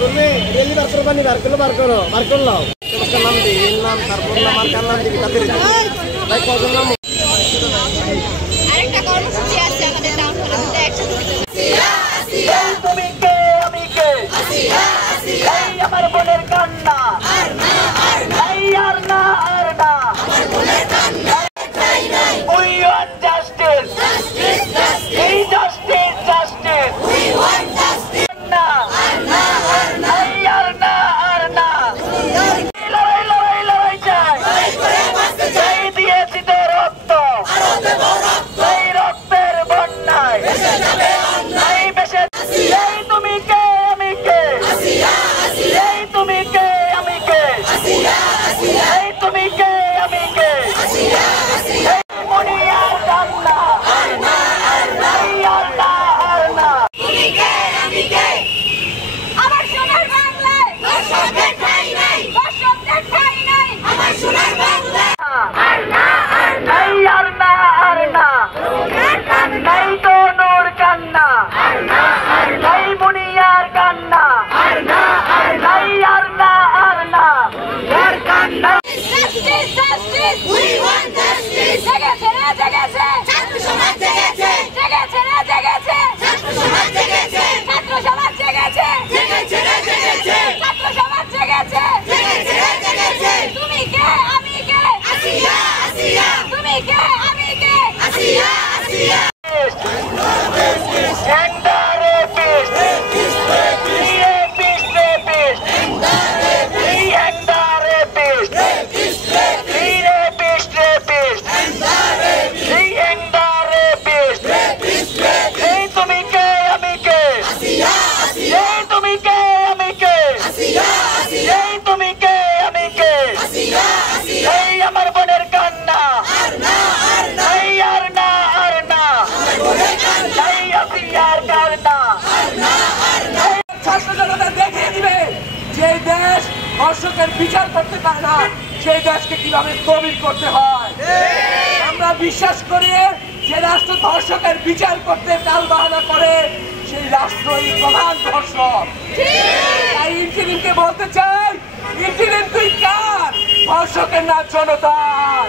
তুমি রেলি বার করো পানি বার করলো তোমার নাম দিই এর নাম তারপর নাম আর কার নাম দিবি তাদের ভাই কজন নাম আরেকটা কর্মসূচি আছে আমাদের টাউন হলে মধ্যে একসাথে আসিয়া তুমি কে আমি কে আসিয়া এই আমার বোনের কান্না আর না এই আর না আমার বোনের কান্না we want justice এই justice we want justice না এই আর না লড়াই চাই করে বাঁচতে চাই দিয়েছি তো রক্ত আরো দেব রক্ত এই রক্তের বন্যায় ভেসে যাবে অন্যায় ভেসে এই তুমি কে আমি কে আসিয়া এই তুমি কে আমি কে আসিয়া এই তুমি কে আমি কে আসিয়া এই মনিয়ার কান্না আর না এই আর না তুমি কে আমি কে আমার সোনার বাংলায় দর্শকদের ঠাঁই নাই আমার সোনার বাংলায় আর না এই আর না নাই তো নূর কান্না নাই মুনিয়ার কান্না নাই আর না ওর কান্না Justice! We want justice! জেগেছে! ছাত্র সমাজ জেগেছে! ছাত্র সমাজ জেগেছে! ছাত্র সমাজ জেগেছে! তুমি কে আমি কে আসিয়া তুমি কে আমি কে আসিয়া আমার বোনের কান্না আর না এই আর না এই আসিয়ার কান্না ছাত্র জনতা দেখিয়ে দিবে যে দেশ ধর্ষকের বিচার করতে পারে না সেই দেশকে কিভাবে তবিল করতে হয়। আমরা বিশ্বাস করি যে রাষ্ট্র ধর্ষকের বিচার করতে টালবাহানা করে সেই রাষ্ট্রই প্রধান ধর্ষক। তাই ইন্টিরিমকে বলতে চাই, ইন্টিরিম তুই কার? ধর্ষকের না জনতার।